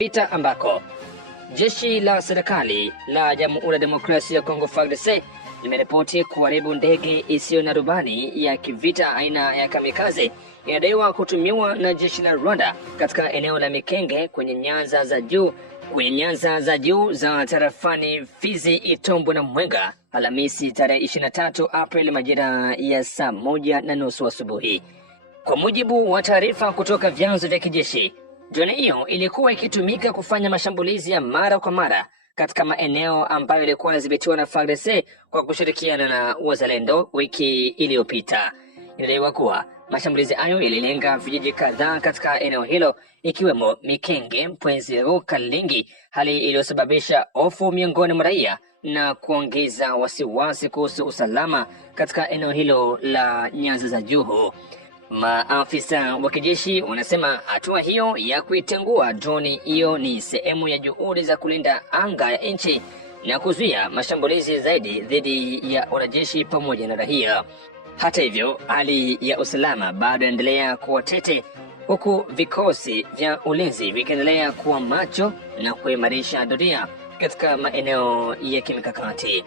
Vita ambako jeshi la serikali la Jamhuri ya Demokrasia ya Kongo FARDC limeripoti kuharibu ndege isiyo na rubani ya kivita aina ya kamikaze inadaiwa kutumiwa na jeshi la Rwanda katika eneo la Mikenge kwenye nyanza za juu za tarafani Fizi, Itombo na Mwenga Alhamisi tarehe 23 Aprili majira ya saa 1:30 asubuhi. Kwa mujibu wa taarifa kutoka vyanzo vya kijeshi, droni hiyo ilikuwa ikitumika kufanya mashambulizi ya mara kwa mara katika maeneo ambayo yalikuwa yanadhibitiwa na FARDC kwa kushirikiana na wazalendo wiki iliyopita. Inadaiwa kuwa mashambulizi hayo yalilenga vijiji kadhaa katika eneo hilo ikiwemo Mikenge, Mpwenzero, Kalingi, hali iliyosababisha hofu miongoni mwa raia na kuongeza wasiwasi kuhusu usalama katika eneo hilo la nyanza za juu. Maafisa wa kijeshi wanasema hatua hiyo ya kuitengua droni hiyo ni sehemu ya juhudi za kulinda anga ya nchi na kuzuia mashambulizi zaidi dhidi ya wanajeshi pamoja na raia. Hata hivyo, hali ya usalama bado inaendelea kuwa tete, huku vikosi vya ulinzi vikiendelea kuwa macho na kuimarisha doria katika maeneo ya kimikakati.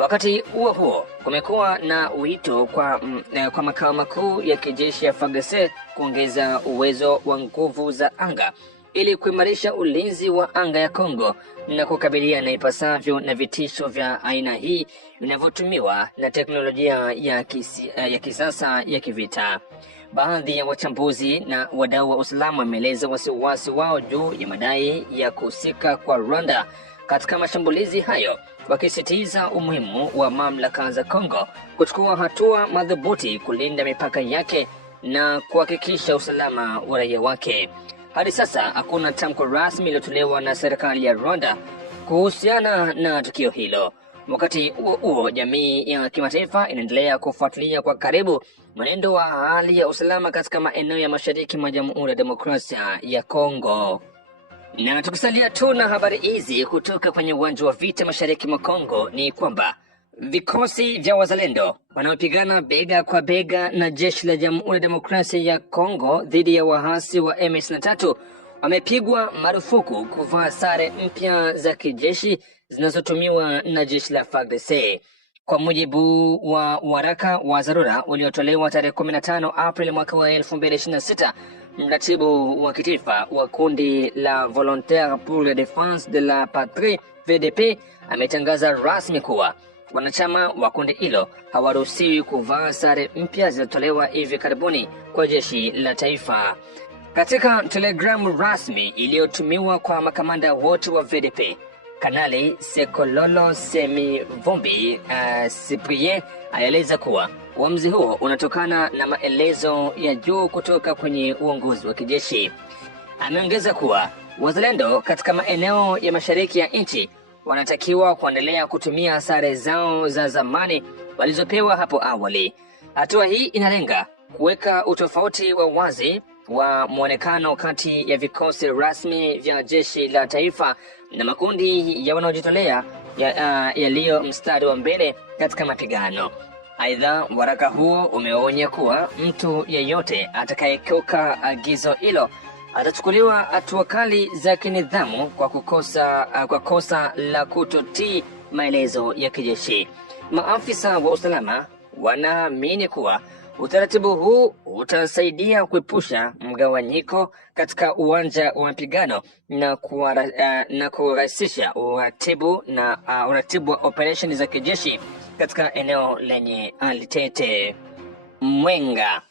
Wakati huo kumekuwa na wito kwa makao makuu ya kijeshi ya FARDC kuongeza uwezo wa nguvu za anga ili kuimarisha ulinzi wa anga ya Kongo na kukabiliana ipasavyo na vitisho vya aina hii vinavyotumiwa na teknolojia ya kisasa ya kivita. Baadhi ya wachambuzi na wadau wa usalama wameeleza wasiwasi wao juu ya madai ya kuhusika kwa Rwanda katika mashambulizi hayo, wakisisitiza umuhimu wa mamlaka za Kongo kuchukua hatua madhubuti kulinda mipaka yake na kuhakikisha usalama wa raia wake. Hadi sasa hakuna tamko rasmi lilotolewa na serikali ya Rwanda kuhusiana na tukio hilo. Wakati huo, jamii ya kimataifa inaendelea kufuatilia kwa karibu mwenendo wa hali ya usalama katika maeneo ya mashariki mwa Jamhuri ya Demokrasia ya Kongo. Na tukisalia tu na habari hizi kutoka kwenye uwanja wa vita mashariki mwa Kongo, ni kwamba vikosi vya wazalendo wanaopigana bega kwa bega na jeshi la Jamhuri ya Demokrasia ya Kongo dhidi ya waasi wa M23 wamepigwa marufuku kuvaa sare mpya za kijeshi zinazotumiwa na jeshi la FARDC. Kwa mujibu wa waraka wa dharura uliotolewa tarehe 15 Aprili mwaka wa 2026, mratibu wa kitaifa wa kundi la Volontaires pour la Défense de la Patrie VDP ametangaza rasmi kuwa wanachama wa kundi hilo hawaruhusiwi kuvaa sare mpya zilizotolewa hivi karibuni kwa jeshi la taifa. Katika telegramu rasmi iliyotumiwa kwa makamanda wote wa VDP, Kanali Sekololo Semivombi Cyprien aeleza kuwa uamuzi huo unatokana na maelezo ya juu kutoka kwenye uongozi wa kijeshi. Ameongeza kuwa wazalendo katika maeneo ya mashariki ya nchi wanatakiwa kuendelea kutumia sare zao za zamani walizopewa hapo awali. Hatua hii inalenga kuweka utofauti wa wazi wa muonekano kati ya vikosi rasmi vya jeshi la taifa na makundi ya wanaojitolea yaliyo mstari wa mbele katika mapigano. Aidha, waraka huo umeonya kuwa mtu yeyote atakayekiuka agizo hilo atachukuliwa hatua kali za kinidhamu kwa kosa la kutotii maelezo ya kijeshi. Maafisa wa usalama wanaamini kuwa utaratibu huu utasaidia kuepusha mgawanyiko katika uwanja wa mapigano na kurahisisha uratibu wa operesheni za kijeshi katika eneo lenye hali tete. Mwenga.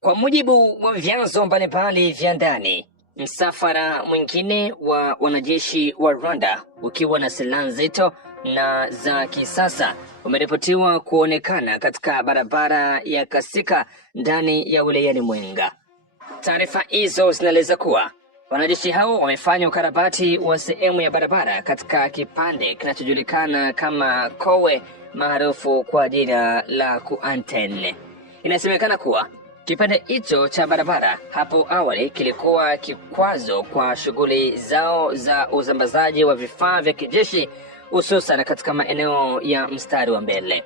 Kwa mujibu wa vyanzo mbalimbali vya ndani, msafara mwingine wa wanajeshi wa Rwanda ukiwa na silaha nzito na za kisasa umeripotiwa kuonekana katika barabara ya Kasika ndani ya wilayani Mwenga. Taarifa hizo zinaeleza kuwa wanajeshi hao wamefanya ukarabati wa sehemu ya barabara katika kipande kinachojulikana kama Kowe maarufu kwa jina la Kuanten. Inasemekana kuwa kipande hicho cha barabara hapo awali kilikuwa kikwazo kwa shughuli zao za usambazaji wa vifaa vya kijeshi, hususan katika maeneo ya mstari wa mbele.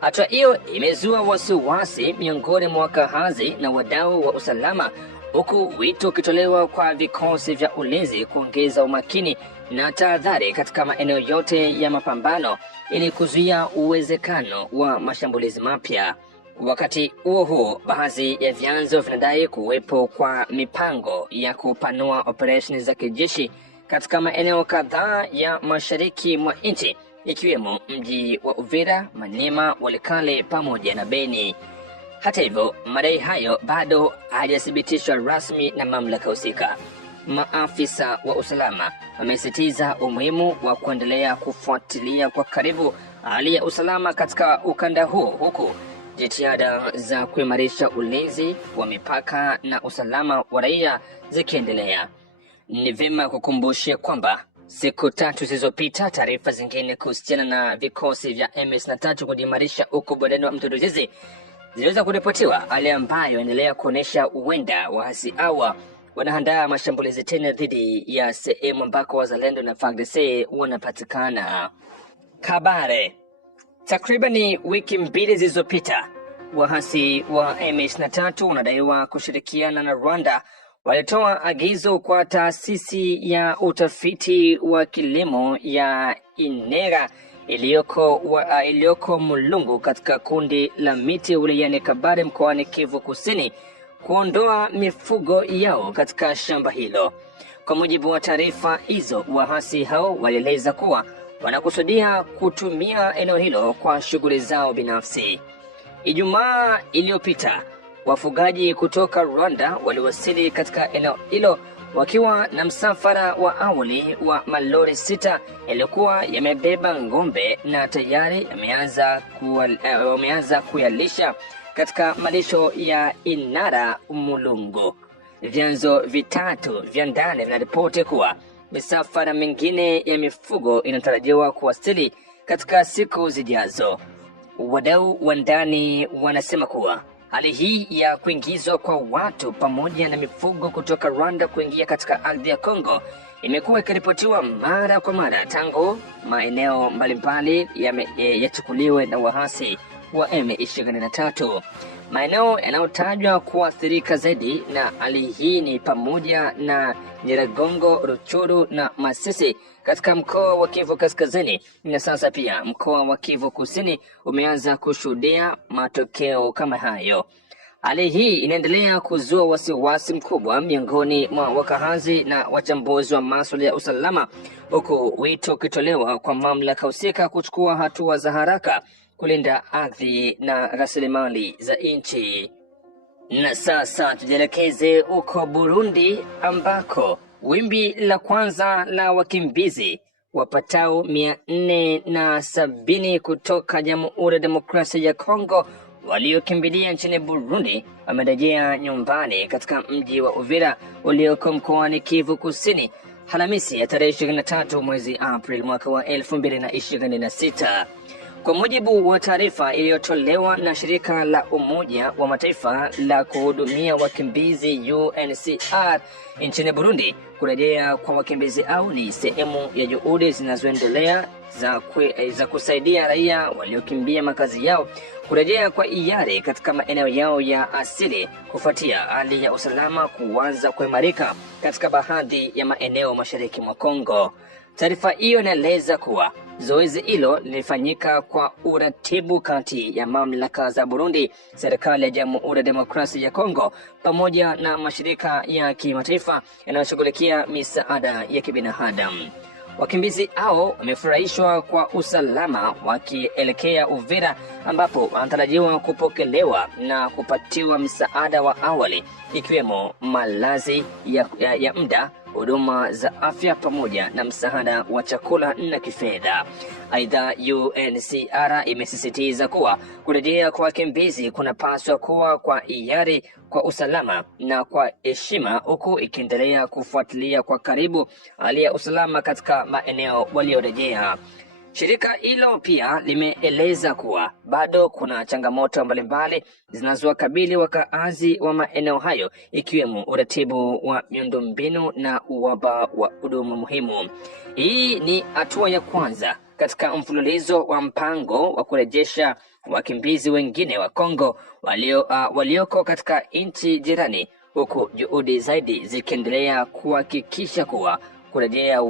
Hatua hiyo imezua wasiwasi miongoni mwa wakazi na wadau wa usalama, huku wito ukitolewa kwa vikosi vya ulinzi kuongeza umakini na tahadhari katika maeneo yote ya mapambano ili kuzuia uwezekano wa mashambulizi mapya. Wakati huo, baadhi ya vyanzo vinadai kuwepo kwa mipango ya kupanua operesheni za kijeshi katika maeneo kadhaa ya mashariki mwa nchi, ikiwemo mji wa Uvira, Maniema, Walikale pamoja na Beni. Hata hivyo, madai hayo bado hayajathibitishwa rasmi na mamlaka husika. Maafisa wa usalama wamesisitiza umuhimu wa kuendelea kufuatilia kwa karibu hali ya usalama katika ukanda huo, huku jitihada za kuimarisha ulinzi wa mipaka na usalama wa raia zikiendelea. Ni vyema kukumbusha kwamba siku 3 zilizopita taarifa zingine kuhusiana na vikosi vya M23 kujimarisha huko bondeni wa mto Ruzizi ziliweza kuripotiwa, hali ambayo inaendelea kuonesha huenda waasi hawa wanaandaa mashambulizi tena dhidi ya sehemu ambako wazalendo na FARDC wanapatikana. Kabare. Takribani wiki 2 zilizopita, waasi wa M23 wanadaiwa kushirikiana na Rwanda walitoa agizo kwa taasisi ya utafiti wa kilimo ya Inera iliyoko Mulungu katika kundi la miti wilayani Kabare mkoani Kivu Kusini kuondoa mifugo yao katika shamba hilo. Kwa mujibu wa taarifa hizo, waasi hao walieleza kuwa wanakusudia kutumia eneo hilo kwa shughuli zao binafsi. Ijumaa iliyopita, wafugaji kutoka Rwanda waliwasili katika eneo hilo wakiwa na msafara wa awali wa malori 6 yaliyokuwa yamebeba ng'ombe na tayari wameanza kuyalisha katika malisho ya Inara Mulungu. Vyanzo vitatu vya ndani vinaripoti kuwa misafara mingine ya mifugo inatarajiwa kuwasili katika siku zijazo. Wadau wa ndani wanasema kuwa hali hii ya kuingizwa kwa watu pamoja na mifugo kutoka Rwanda kuingia katika ardhi ya Kongo imekuwa ikiripotiwa mara kwa mara tangu maeneo mbalimbali yachukuliwe na waasi wa M23. Maeneo yanayotajwa kuathirika zaidi na hali hii ni pamoja na Nyiragongo, Ruchuru na Masisi katika mkoa wa Kivu Kaskazini, na sasa pia mkoa wa Kivu Kusini umeanza kushuhudia matokeo kama hayo. Hali hii inaendelea kuzua wasiwasi mkubwa miongoni mwa wakazi na wachambuzi wa masuala ya usalama, huku wito ukitolewa kwa mamlaka husika kuchukua hatua za haraka kulinda ardhi na rasilimali za nchi. Na sasa tujielekeze huko Burundi ambako wimbi la kwanza la wakimbizi wapatao 470 kutoka Jamhuri ya Demokrasia ya Kongo waliokimbilia nchini Burundi wamerejea nyumbani katika mji wa Uvira ulioko mkoani Kivu Kusini Alhamisi ya tarehe 23 mwezi Aprili mwaka wa 2026. Kwa mujibu wa taarifa iliyotolewa na shirika la Umoja wa Mataifa la kuhudumia wakimbizi UNHCR nchini Burundi, kurejea kwa wakimbizi au ni sehemu ya juhudi zinazoendelea za kusaidia raia waliokimbia makazi yao kurejea kwa hiari katika maeneo yao ya asili kufuatia hali ya usalama kuanza kuimarika katika baadhi ya maeneo mashariki mwa Kongo. Taarifa hiyo inaeleza kuwa zoezi hilo lilifanyika kwa uratibu kati ya mamlaka za Burundi, serikali ya Jamhuri ya Demokrasia ya Kongo pamoja na mashirika ya kimataifa yanayoshughulikia misaada ya kibinadamu. Wakimbizi hao wamefurahishwa kwa usalama wakielekea Uvira ambapo wanatarajiwa kupokelewa na kupatiwa msaada wa awali ikiwemo malazi ya muda, huduma za afya pamoja na msaada wa chakula na kifedha. Aidha, UNHCR imesisitiza kuwa kurejea kwa wakimbizi kunapaswa kuwa kwa hiari, kwa usalama na kwa heshima, huku ikiendelea kufuatilia kwa karibu hali ya usalama katika maeneo waliorejea. Shirika hilo pia limeeleza kuwa bado kuna changamoto mbalimbali zinazowakabili wakaazi wa maeneo hayo ikiwemo uratibu wa miundombinu na uhaba wa huduma muhimu. Hii ni hatua ya kwanza katika mfululizo wa mpango wa kurejesha wakimbizi wengine wa Kongo walioko katika nchi jirani huku juhudi zaidi zikiendelea kuhakikisha kuwa kurejea